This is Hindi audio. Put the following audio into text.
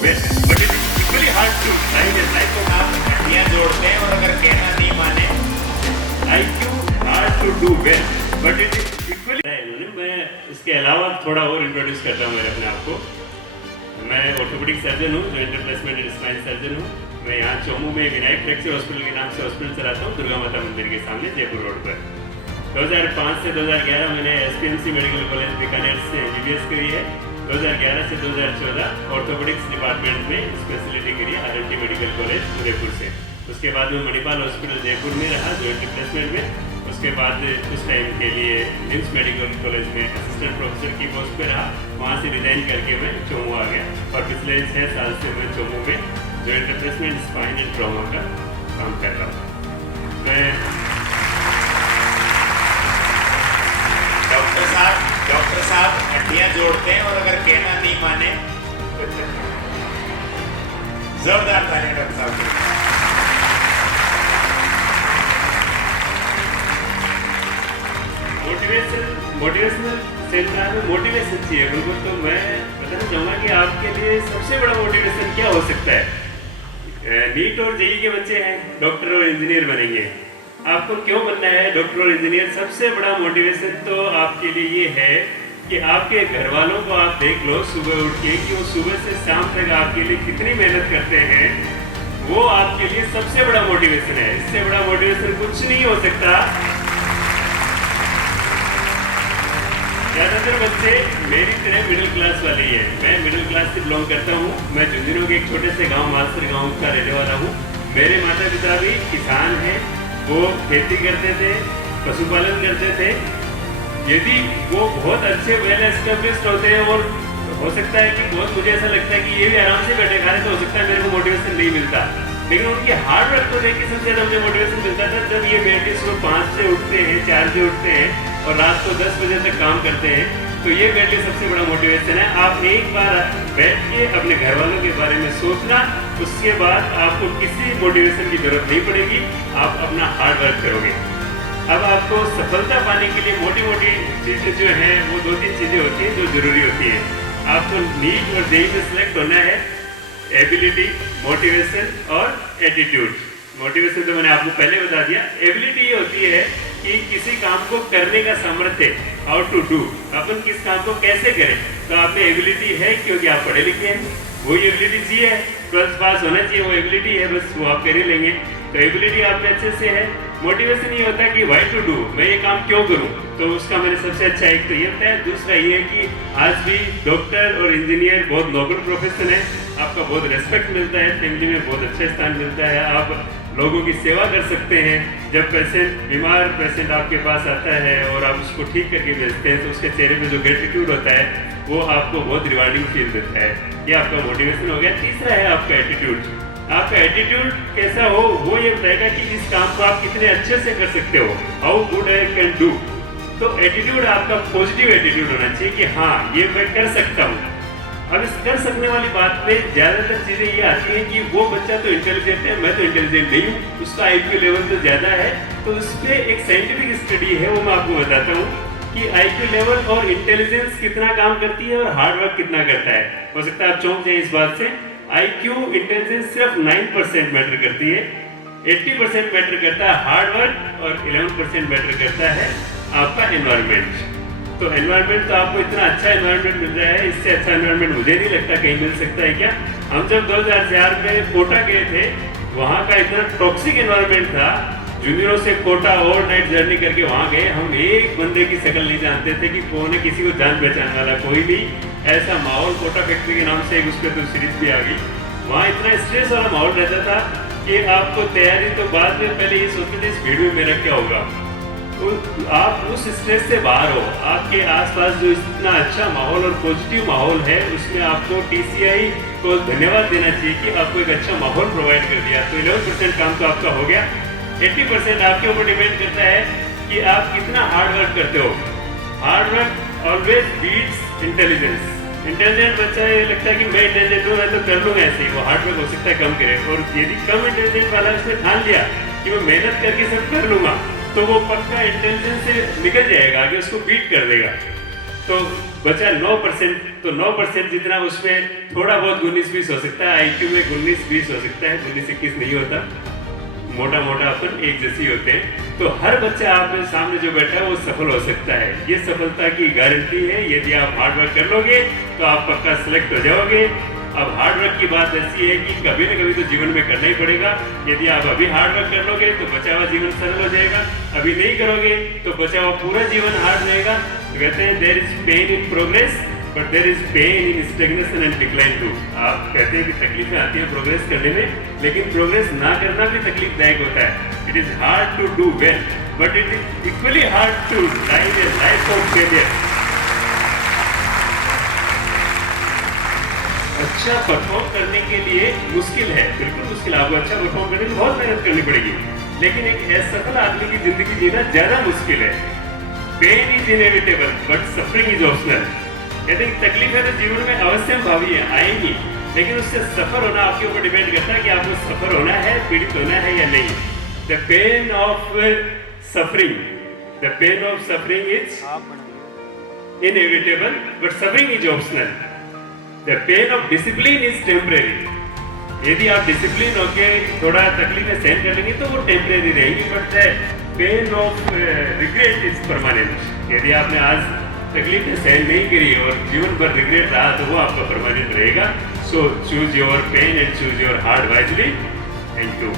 well, but it is equally hard to apply तो आप हड्डियाँ जोड़ते हैं और अगर कहना नहीं माने IQ hard to do well, but it is equally मैं इसके अलावा थोड़ा और इंट्रोड्यूस करता हूँ मेरे अपने आप को। मैं ऑर्थोपेडिक सर्जन हूँ, joint replacement and spine surgeon हूँ। मैं यहाँ चोमू में विनायक फ्रैक्चर हॉस्पिटल के नाम से हॉस्पिटल चलाता हूँ, दुर्गा माता मंदिर के सामने जयपुर रोड पर। 2005 से 2011 मैंने SPMC मेडिकल कॉलेज बीकानेर से MBBS करी है। 2011 से 2014 ऑर्थोपेडिक्स डिपार्टमेंट में स्पेशलिटी करी है RMT मेडिकल कॉलेज उदयपुर से। उसके बाद में मणिपाल हॉस्पिटल जयपुर में रहा जॉइंट रिप्लेसमेंट में। उसके बाद कुछ टाइम के लिए निम्स मेडिकल कॉलेज में असिस्टेंट प्रोफेसर की पोस्ट पे रहा। वहाँ से रिजाइन करके मैं चोमू आ गया और पिछले 6 साल से मैं चोमू में joint replacement spine and trauma का काम कर रहा हूँ। मैं डॉक्टर साहब हड्डियाँ जोड़ते हैं और अगर कहना नहीं माने जोरदार तालियां डॉक्टर साहब के। मोटिवेशनल सेमिनार में मोटिवेशन चाहिए बिल्कुल। तो मैं बताना चाहूँगा कि आपके लिए सबसे बड़ा मोटिवेशन क्या हो सकता है। नीट और जेई के बच्चे हैं, डॉक्टर और इंजीनियर बनेंगे। आपको क्यों बनना है डॉक्टर और इंजीनियर? सबसे बड़ा मोटिवेशन तो आपके लिए ये है कि आपके घर वालों को आप देख लो सुबह उठ के कि वो सुबह से शाम तक आपके लिए कितनी मेहनत करते हैं। वो आपके लिए सबसे बड़ा मोटिवेशन है। इससे बड़ा मोटिवेशन कुछ नहीं हो सकता। ज़्यादातर बच्चे मेरी तरह मिडिल क्लास वाले ही है। मैं मिडिल क्लास से बिलोंग करता हूँ। मैं झुंझुनू के एक छोटे से गांव मालसर गांव का रहने वाला हूँ। मेरे माता पिता भी किसान हैं। वो खेती करते थे, पशुपालन करते थे। यदि वो बहुत अच्छे वेल एस्टेब्लिश्ड होते हैं और हो सकता है कि बहुत मुझे ऐसा लगता है कि ये भी आराम से बैठे खा रहे, तो हो सकता है मेरे को मोटिवेशन नहीं मिलता। लेकिन उनकी हार्ड वर्क को देख के सबसे ज़्यादा मुझे मोटिवेशन मिलता था जब ये बेटे सुबह 5 से उठते हैं, 4 बजे उठते हैं और रात को 10 बजे तक काम करते हैं। तो ये मेरे लिए सबसे बड़ा मोटिवेशन है। आप एक बार बैठ के अपने घर वालों के बारे में सोचना, उसके बाद आपको किसी मोटिवेशन की जरूरत नहीं पड़ेगी। आप अपना हार्ड वर्क करोगे। अब आपको सफलता पाने के लिए मोटी मोटी चीज़ें जो हैं वो 2-3 चीज़ें होती हैं जो ज़रूरी होती हैं। आपको नीट और जेईई में सिलेक्ट होना है। एबिलिटी, मोटिवेशन और एटीट्यूड। मोटिवेशन तो मैंने आपको पहले बता दिया। एबिलिटी ये होती है कि किसी काम को करने का सामर्थ्य, हाउ टू डू, अपन किस काम को कैसे करें। तो आप में एबिलिटी है क्योंकि आप पढ़े लिखे हैं, वो एबिलिटी चाहिए, 12th पास होना चाहिए, वो एबिलिटी है, बस वो आप कर ही लेंगे। तो एबिलिटी आप में अच्छे से है। मोटिवेशन ये होता है कि वाई टू डू, मैं ये काम क्यों करूं। तो उसका मैंने सबसे अच्छा एक तो ये होता है। दूसरा ये है कि आज भी डॉक्टर और इंजीनियर बहुत नोबल प्रोफेशन है। आपका बहुत रेस्पेक्ट मिलता है, फैमिली में बहुत अच्छा स्थान मिलता है। आप लोगों की सेवा कर सकते हैं। जब बीमार पेशेंट आपके पास आता है और आप उसको ठीक करके भेजते हैं तो उसके चेहरे पे जो ग्रेटिट्यूड होता है वो आपको बहुत रिवार्डिंग फील देता है। ये आपका मोटिवेशन हो गया। तीसरा है आपका एटीट्यूड। आपका एटीट्यूड कैसा हो वो ये बताएगा कि इस काम को आप कितने अच्छे से कर सकते हो, how good I can do. तो एटीट्यूड आपका पॉजिटिव एटीट्यूड होना चाहिए कि हाँ ये मैं कर सकता हूँ। अब इस कर सकने वाली बात में ज़्यादातर चीज़ें ये आती हैं कि वो बच्चा तो इंटेलिजेंट है, मैं तो इंटेलिजेंट नहीं हूँ, उसका IQ लेवल तो ज़्यादा है। तो उस पर एक साइंटिफिक स्टडी है, वो मैं आपको बताता हूँ कि IQ लेवल और इंटेलिजेंस कितना काम करती है और हार्ड वर्क कितना करता है। हो सकता है आप चौंक जाए इस बात से। IQ इंटेलिजेंस सिर्फ 9% मैटर करती है, 80% मैटर करता है हार्ड वर्क और 11% मैटर करता है आपका एनवायरनमेंट। तो एनवायरनमेंट तो आपको इतना अच्छा एनवायरनमेंट मिल रहा है, इससे अच्छा एनवायरनमेंट मुझे नहीं लगता कहीं मिल सकता है क्या। हम जब 2004 में कोटा गए थे, वहाँ का इतना टॉक्सिक एनवायरनमेंट था। जूनियरों से कोटा ओवरनाइट जर्नी करके वहाँ गए। हम एक बंदे की शक्ल नहीं जानते थे कि कौन है, किसी को जान पहचान वाला कोई नहीं। ऐसा माहौल, कोटा फैक्ट्री के नाम से एक उस पर तो सीरीज भी आ गई। वहाँ इतना स्ट्रेस वाला माहौल रहता था कि आपको तैयारी तो बाद में पहले ये सोचते थे इस भीड़ में मेरा क्या होगा। आप उस स्ट्रेस से बाहर हो। आपके आसपास जो इतना अच्छा माहौल और पॉजिटिव माहौल है उसमें आपको TCI को धन्यवाद देना चाहिए कि आपको एक अच्छा माहौल प्रोवाइड कर दिया। तो 11% काम तो आपका हो गया। 80% आपके ऊपर डिपेंड करता है कि आप कितना हार्ड वर्क करते हो। Hard work always beats intelligence. Intelligent बच्चा ये लगता है कि मैं इंटेलिजेंट हूँ, मैं तो कर लूँगा ऐसे ही। वो हार्ड वर्क हो सकता है कम करे, और यदि कम इंटेलिजेंट वाला उसने ठान लिया कि मैं मेहनत करके सब कर लूँगा तो वो पक्का इंटेलिजेंस से निकल जाएगा, आगे उसको बीट कर देगा। तो बचा 9%, तो 9% जितना उसमें थोड़ा बहुत 19-20 हो सकता है, आईक्यू में 19-20 हो सकता है, 19-21 नहीं होता, मोटा मोटा अपन एक जैसे ही होते हैं। तो हर बच्चा आप सामने जो बैठा है वो सफल हो सकता है, ये सफलता की गारंटी है। यदि आप हार्ड वर्क कर लोगे तो आप पक्का सिलेक्ट हो जाओगे। अब हार्ड वर्क की बात ऐसी है कि कभी ना कभी तो जीवन में करना ही पड़ेगा। यदि आप अभी हार्ड वर्क कर लोगे तो बचा हुआ जीवन सरल हो जाएगा, अभी नहीं करोगे तो बचा हुआ पूरा जीवन हार्ड रहेगा। तो कहते हैं there is pain in progress but there is pain in stagnation and decline too. आप कहते हैं कि तकलीफें आती हैं प्रोग्रेस करने में, लेकिन प्रोग्रेस ना करना भी तकलीफदायक होता है। It is hard to do well but it is equally hard to live a life of failure. अच्छा परफॉर्म करने के लिए मुश्किल है, बिल्कुल मुश्किल। आपको अच्छा परफॉर्म करने में बहुत मेहनत करनी पड़ेगी, लेकिन एक असफल आदमी की जिंदगी जीना ज्यादा मुश्किल है। Pain is inevitable but suffering is optional. कहते हैं तकलीफें तो जीवन में अवश्य भावी है, आएंगी, लेकिन उससे सफर होना आपके ऊपर डिपेंड करता है कि आपको सफर होना है, पीड़ित होना है या नहीं। The pain of suffering, the pain of suffering is inevitable but suffering is optional. The pain of discipline is temporary। यदि आप डिसिप्लिन होके थोड़ा तकलीफें सहन कर लेंगे तो वो टेम्परेरी रहेगी, but the pain of regret is permanent. यदि आपने आज तकलीफें सहन नहीं करी और जीवन भर रिग्रेट रहा तो वो आपका परमानेंट रहेगा। So choose your pain and choose your hard wisely. Thank you.